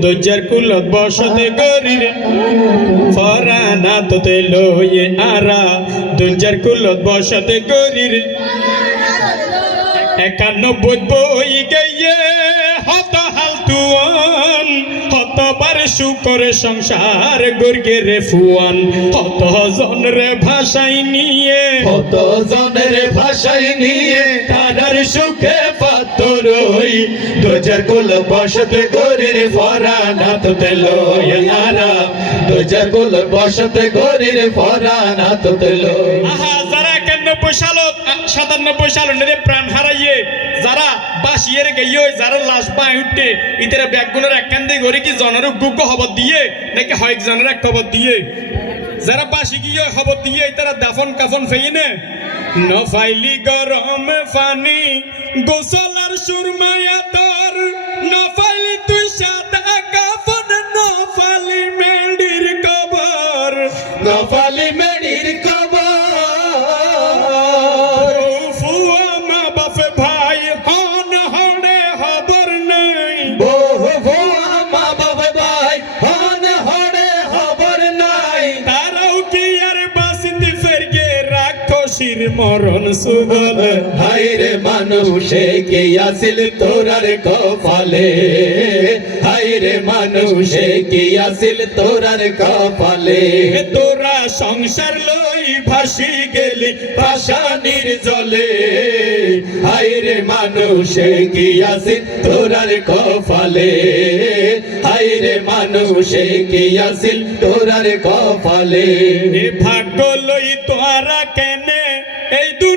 দজ্জার কুলত বসতে গরির ফরানা তোতে লয়ে আরা। দজ্জার কুলত বসতে গরির একানব্বই বই গেয়ে হত হত বার শুকরে সংসার গর্গে রে ফুয়ান। হত জন রে ভাষাই নিয়ে? কত জনের ভাষায় নিয়ে? তারার সুখে পাতরই দোজার কুল বসতে গরির ফরা নাত তেলো নারা। দোজার কুল বসতে গরির ফরা নাত তেলো। আহা যারা একানব্বই সালত সাতানব্বই নেরে প্রাণ হারাইয়ে যারা বাসিয়ের গেইয়ে যারা লাশ পায় উঠতে ইতারা ব্যাগগুলোর একখান দিয়ে ঘরে কি জনের গুগ্গ খবর দিয়ে, নাকি হয়েক জনের এক খবর দিয়ে? যারা বাসি গিয়ে খবর দিয়ে তারা দাফন কাফন ফেয়ে নে। নফাইলি গরম পানি, গোসলার সুরমায়া তোর। নফাইলি তুই সাদা কাফন নফালি মেডির কবর। নফালি মেডির রাক্ষসীর মরণ সুবল। হাইরে মানুষে কে আসিল তোরার কপালে? হাইরে মানুষে কে আসিল তোরার কপালে? তোরা সংসার লই ভাসি গেলি পাশানির জলে। হাইরে মানুষে কি আসিল তোরার কপালে? হাইরে মানুষে কি আসিল তোরার কপালে? ভাগ্য লই Hey dude!